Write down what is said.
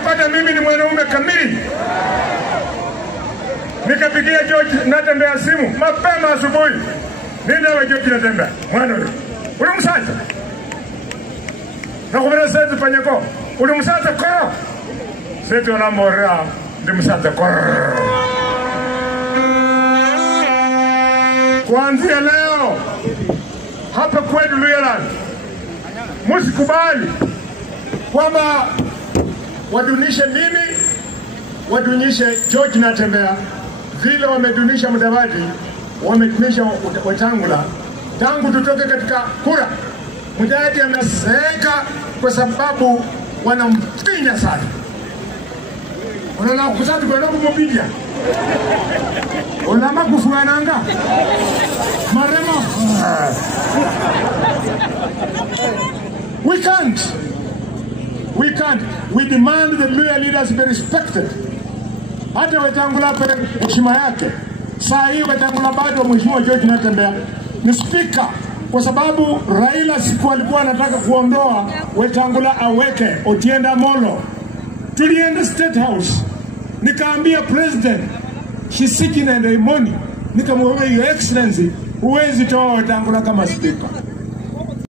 nikapata mimi ni mwanaume kamili. Nikapigia George Natembeya simu mapema asubuhi. Nenda George Natembeya. Mwana wewe. Ulimsata? Na kubera sasa panyako. Ulimsata kwa? Sasa tunamora ndimsata kwa. Kuanzia leo hapa kwetu Luhyaland msikubali kwamba wadunishe mimi, wadunishe George Natembeya vile wamedunisha Mudavadi, wamedunisha Wetangula. Tangu tutoke katika kura, Mudavadi ameseeka kwa sababu wanamfinya sana. Unaona kusatu kwa ndugu mmoja. Unama kufuananga. Maremo. We can't. We demand that Luhya leaders be respected. Hata Wetangula pale heshima yake. Saa hii Wetangula bado mheshimiwa George Natembeya ni speaker kwa sababu Raila siku alikuwa anataka kuondoa Wetangula aweke Otiende Amollo. Tulienda State House. Nikaambia president she's seeking and money. Nikamwambia your excellency huwezi toa Wetangula kama speaker.